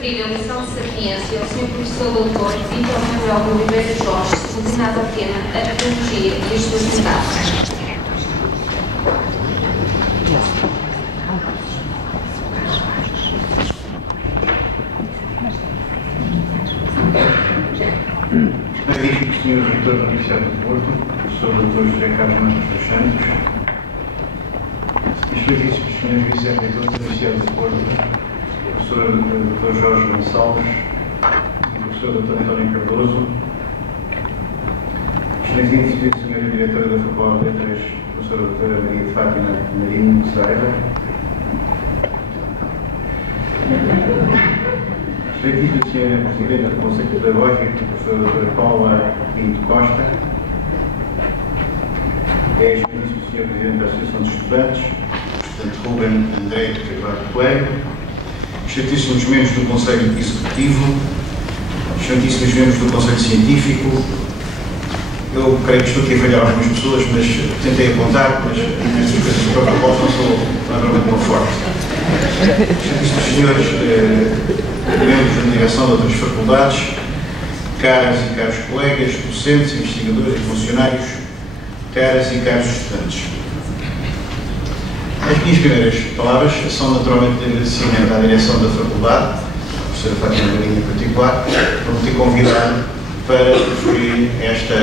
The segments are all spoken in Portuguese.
conferir a lição de Sapiência ao Sr. Professor Dr. Vítor Manuel de Oliveira Jorge, subordinado ao tema Arqueologia e as suas unidades. Magnífico Sr. Reitor da Universidade do Porto, Professor Dr. José Carlos Matos dos Santos, excelentíssimos Srs. Vice-Reitores da Universidade do Porto, Professor Dr. Jorge Gonçalves e Professor Dr. António Cardoso, excelentíssima Sra. Diretora da Faculdade de Letras, Professora Dra. Maria de Fátima Marinho Saraiva, excelentíssima Sra. Presidente do Conselho Pedagógico, Professora Dra. Paula Pinto Costa, excelentíssimo Sr. Presidente da Associação de Estudantes, Presidente Ruben André Carvalho Coelho, excelentíssimos membros do Conselho Executivo, excelentíssimos membros do Conselho Científico. Eu creio que estou aqui a falhar algumas pessoas, mas tentei apontar, mas nestas coisas de própria volta não sou realmente muito forte. Excelentíssimos senhores membros da direção de outras faculdades, caras e caros colegas, docentes, investigadores e funcionários, caras e caros estudantes. As minhas primeiras palavras são naturalmente de agradecimento à direção da faculdade, a professora Fátima Marinho em particular, por me ter convidado para referir esta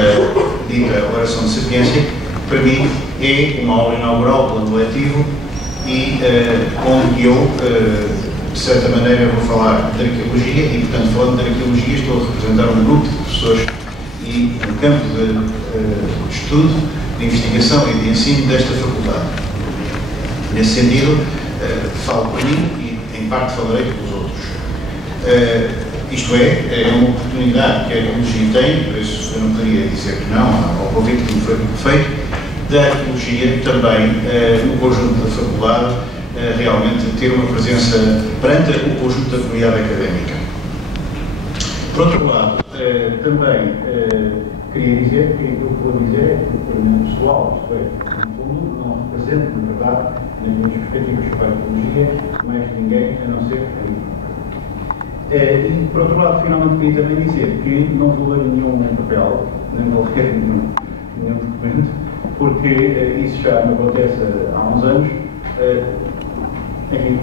dita oração de sapiência, que para mim é uma aula inaugural do ano letivo e onde eu, de certa maneira, vou falar de arqueologia e, portanto, falando de arqueologia, estou a representar um grupo de professores e um campo de estudo, de investigação e de ensino desta faculdade. Nesse sentido, falo por mim e, em parte, falarei pelos outros. Isto é uma oportunidade que a arqueologia tem, por isso eu não poderia dizer que não ao convite que me foi feito, da arqueologia também, no conjunto da faculdade, realmente ter uma presença perante o conjunto da comunidade académica. Por outro lado, também queria dizer que aquilo que vou dizer é puramente pessoal, isto é, no fundo, não represento, na verdade, nas minhas perspectivas sobre a arqueologia, mais ninguém a não ser a mim. E, por outro lado, finalmente queria também dizer que não vou ler nenhum papel, nem vou ler nenhum documento, porque isso já me acontece há uns anos. Enfim,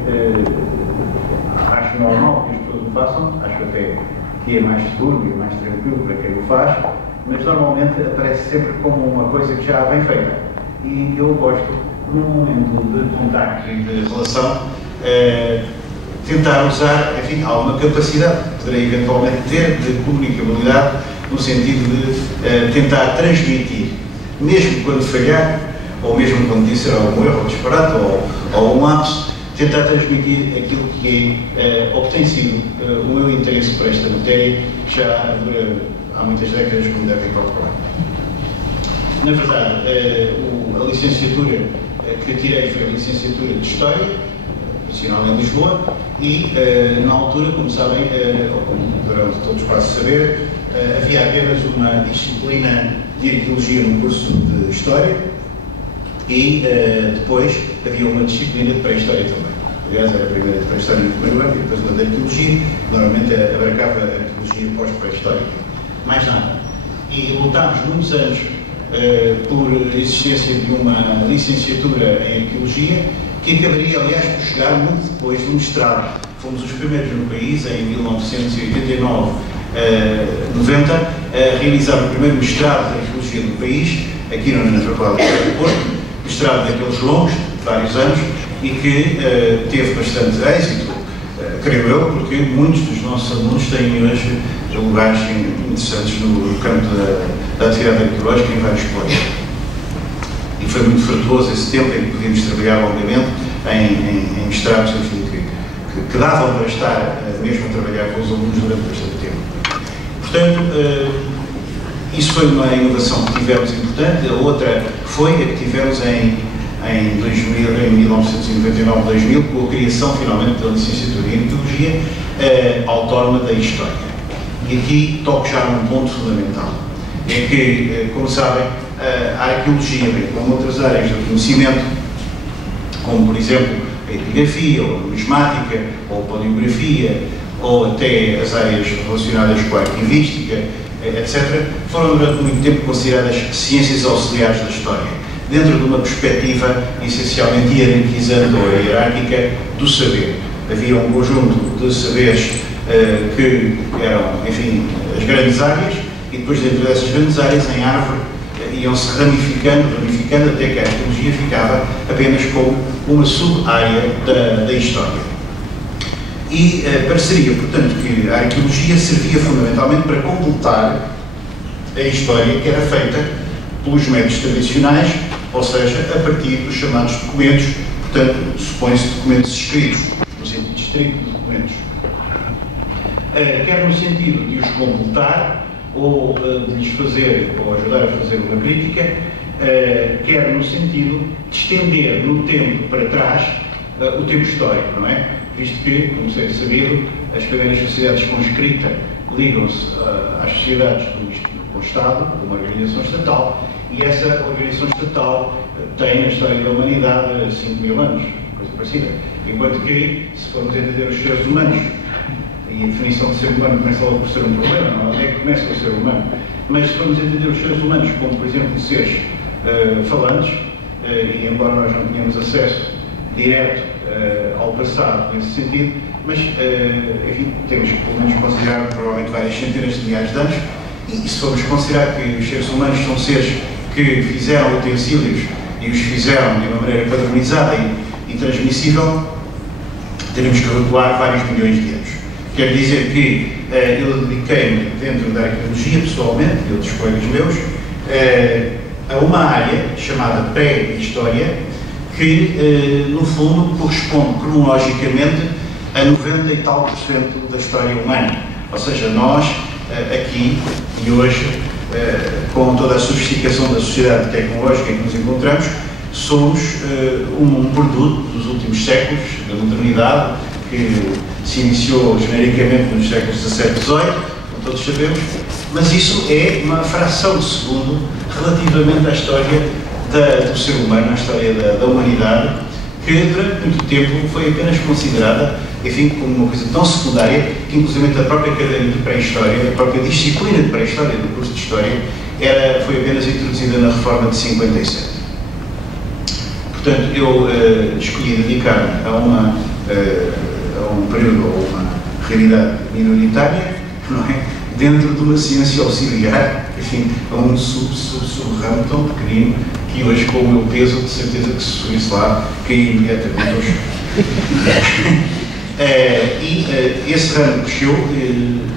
acho normal que as pessoas o façam, acho até que é mais seguro e mais tranquilo para quem o faz, mas normalmente aparece sempre como uma coisa que já vem feita. E eu gosto, num momento de contacto e de relação, tentar usar, enfim, alguma capacidade que poderei eventualmente ter de comunicabilidade, no sentido de tentar transmitir, mesmo quando falhar, ou mesmo quando disser algum erro, ou disparate, ou um lapso, tentar transmitir aquilo que é, ou que tem sido o meu interesse por esta matéria, que já dura há muitas décadas, como devem calcular. Na verdade, a licenciatura que eu tirei foi a licenciatura de História, profissional em Lisboa, e na altura, como sabem, ou como poderão todos quase saber, havia apenas uma disciplina de arqueologia no curso de História e depois havia uma disciplina de pré-história também. Aliás, era a primeira de pré-história no primeiro ano e depois uma de arqueologia, normalmente abarcava a arqueologia pós-pré-histórica. Mais nada. E lutámos muitos anos por existência de uma licenciatura em arqueologia, que acabaria, aliás, por chegar muito depois do mestrado. Fomos os primeiros no país, em 1989, 90, a realizar o primeiro mestrado de arqueologia no país, aqui na Faculdade de Porto, mestrado daqueles longos, de vários anos, e que teve bastante êxito, creio eu, porque muitos dos nossos alunos têm hoje lugares interessantes no campo da atividade arqueológica em vários colégios. E foi muito frutuoso esse tempo em que podíamos trabalhar longamente em mestrados, enfim, que davam para estar mesmo a trabalhar com os alunos durante bastante tempo. Portanto, isso foi uma inovação que tivemos importante. A outra foi a que tivemos em 1999-2000, com a criação finalmente da licenciatura em Arqueologia autónoma da História. E aqui toco já num ponto fundamental. É que, como sabem, a arqueologia, bem como outras áreas do conhecimento, como por exemplo a epigrafia, ou a numismática, ou a paleografia, ou até as áreas relacionadas com a arquivística, etc., foram durante muito tempo consideradas ciências auxiliares da história, dentro de uma perspectiva essencialmente hierarquizante ou hierárquica do saber. Havia um conjunto de saberes que eram, enfim, as grandes áreas, e depois dentro dessas grandes áreas, em árvore, iam-se ramificando, até que a arqueologia ficava apenas como uma sub-área da história. E pareceria, portanto, que a arqueologia servia fundamentalmente para completar a história que era feita pelos métodos tradicionais, ou seja, a partir dos chamados documentos, portanto, supõe-se documentos escritos, no sentido estrito de documentos. Quer no sentido de os completar, ou de lhes fazer, ou ajudar a fazer uma crítica, quer no sentido de estender no tempo para trás o tempo histórico, não é? Visto que, como é sabido, as primeiras sociedades com escrita ligam-se às sociedades com o Estado, com uma organização estatal, e essa organização estatal tem na história da humanidade 5.000 anos, coisa parecida. Enquanto que, se formos entender os seres humanos, e a definição de ser humano começa logo por ser um problema, não é que começa a ser humano, mas se formos entender os seres humanos como, por exemplo, seres falantes, e embora nós não tenhamos acesso direto ao passado nesse sentido, mas, enfim, temos que pelo menos considerar provavelmente várias centenas de milhares de anos, e se formos considerar que os seres humanos são seres que fizeram utensílios e os fizeram de uma maneira padronizada e transmissível, teremos que recuar vários milhões de anos. Quer dizer que eu dediquei-me, dentro da arqueologia, pessoalmente, e outros colegas meus, a uma área chamada pré-história, que, no fundo, corresponde cronologicamente a 90 e tal % da história humana. Ou seja, nós, aqui e hoje, com toda a sofisticação da sociedade tecnológica em que nos encontramos, somos um produto dos últimos séculos, da modernidade, que se iniciou genericamente nos séculos XVII e XVIII, como todos sabemos, mas isso é uma fração de segundo relativamente à história do ser humano, à história da humanidade, que durante muito tempo foi apenas considerada, enfim, como uma coisa tão secundária, que inclusive a própria cadeira de pré-história, a própria disciplina de pré-história do curso de História, foi apenas introduzida na Reforma de 57. Portanto, eu escolhi dedicar-me a um período, ou uma realidade minoritária, não é? Dentro de uma ciência auxiliar, enfim, a um sub-ramo tão pequenino, que hoje, com o meu peso, de certeza que se subisse lá, caía imediatamente ao chão. Esse ramo cresceu,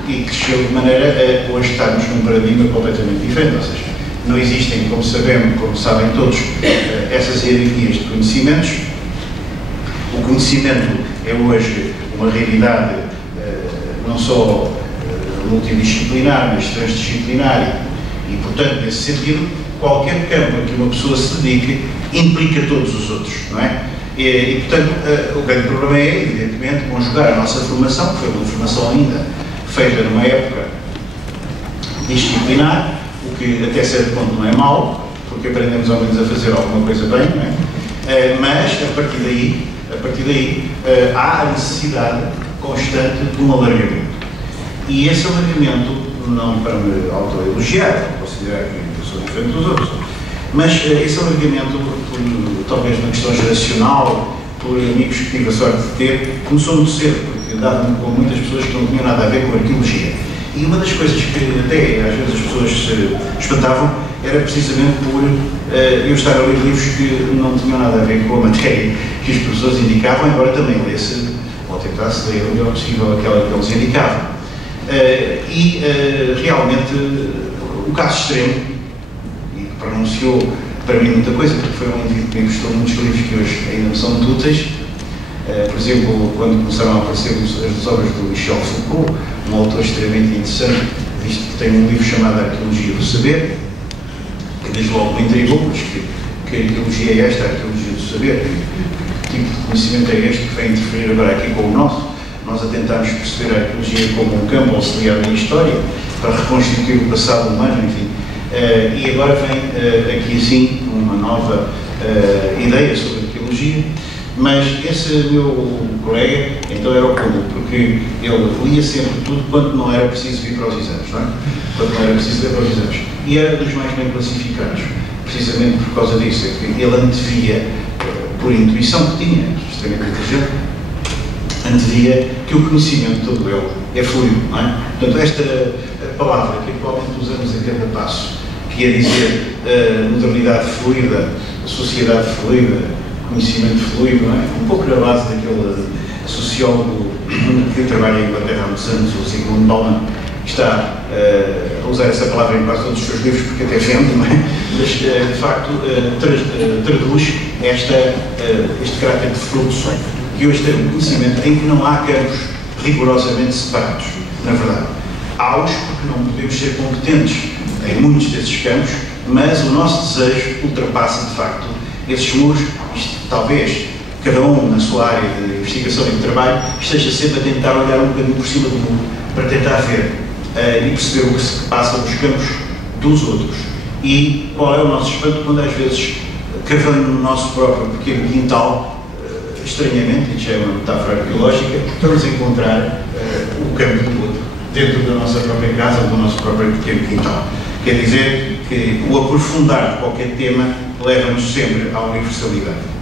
e cresceu de maneira a hoje estarmos num paradigma completamente diferente, ou seja, não existem, como sabemos, como sabem todos, essas hierarquias de conhecimentos. O conhecimento é hoje uma realidade não só multidisciplinar, mas transdisciplinar, e, portanto, nesse sentido, qualquer campo a que uma pessoa se dedique implica todos os outros, não é? E portanto, o grande problema é, evidentemente, conjugar a nossa formação, que foi uma formação ainda feita numa época disciplinar, o que até certo ponto não é mau, porque aprendemos ao menos a fazer alguma coisa bem, não é? Mas, a partir daí, há a necessidade constante de um alargamento. E esse alargamento, não para me autoelogiar, considerar que eu sou diferente dos outros, mas esse alargamento, talvez na questão geracional, por amigos que tive a sorte de ter, começou muito cedo, porque dava-me com muitas pessoas que não tinham nada a ver com arqueologia. E uma das coisas que até às vezes as pessoas se espantavam era precisamente por eu estar a ler livros que não tinham nada a ver com a matéria que os professores indicavam, embora também lesse, ou tentasse ler o melhor possível aquela que eles indicavam. Realmente, o caso extremo, e que pronunciou para mim muita coisa, porque foi um indivíduo que me gostou muitos livros que hoje ainda me são muito úteis. Por exemplo, quando começaram a aparecer as obras do Michel Foucault, um autor extremamente interessante, visto que tem um livro chamado Arqueologia do Saber, que desde logo me intrigou, mas que arqueologia é esta, a arqueologia do saber? Que tipo de conhecimento é este que vem interferir agora aqui com o nosso? Nós a tentarmos perceber a arqueologia como um campo auxiliar da história, para reconstituir o passado humano, enfim. E agora vem aqui assim uma nova ideia sobre a arqueologia, Mas esse meu colega, então, era o comum, porque ele lia sempre tudo quando não era preciso vir para os exames, não é? Quando não era preciso vir para os exames. E era dos mais bem classificados, precisamente por causa disso, é que ele antevia, por intuição que tinha, extremamente inteligente, antevia que o conhecimento todo ele é fluido, não é? Portanto, esta palavra que atualmente usamos a cada passo, que é dizer modernidade fluida, sociedade fluida, conhecimento fluido, não é? Um pouco na base daquele sociólogo que trabalha em Inglaterra há muitos anos, o Zygmunt Bauman, que está a usar essa palavra em quase todos os seus livros, porque até vende, não é? Mas, de facto, traduz este caráter de fluxo, que hoje tem um conhecimento em que não há campos rigorosamente separados, na verdade. Há-os porque não podemos ser competentes em muitos desses campos, mas o nosso desejo ultrapassa, de facto, esses muros. Talvez cada um na sua área de investigação e de trabalho esteja sempre a tentar olhar um bocadinho por cima do muro para tentar ver e perceber o que se passa nos campos dos outros. E qual é o nosso espanto quando às vezes, cavando no nosso próprio pequeno quintal, estranhamente, isto já é uma metáfora arqueológica, vamos encontrar o campo do outro, dentro da nossa própria casa ou do nosso próprio pequeno quintal. Quer dizer que o aprofundar de qualquer tema leva-nos sempre à universalidade.